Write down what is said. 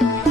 Thank you.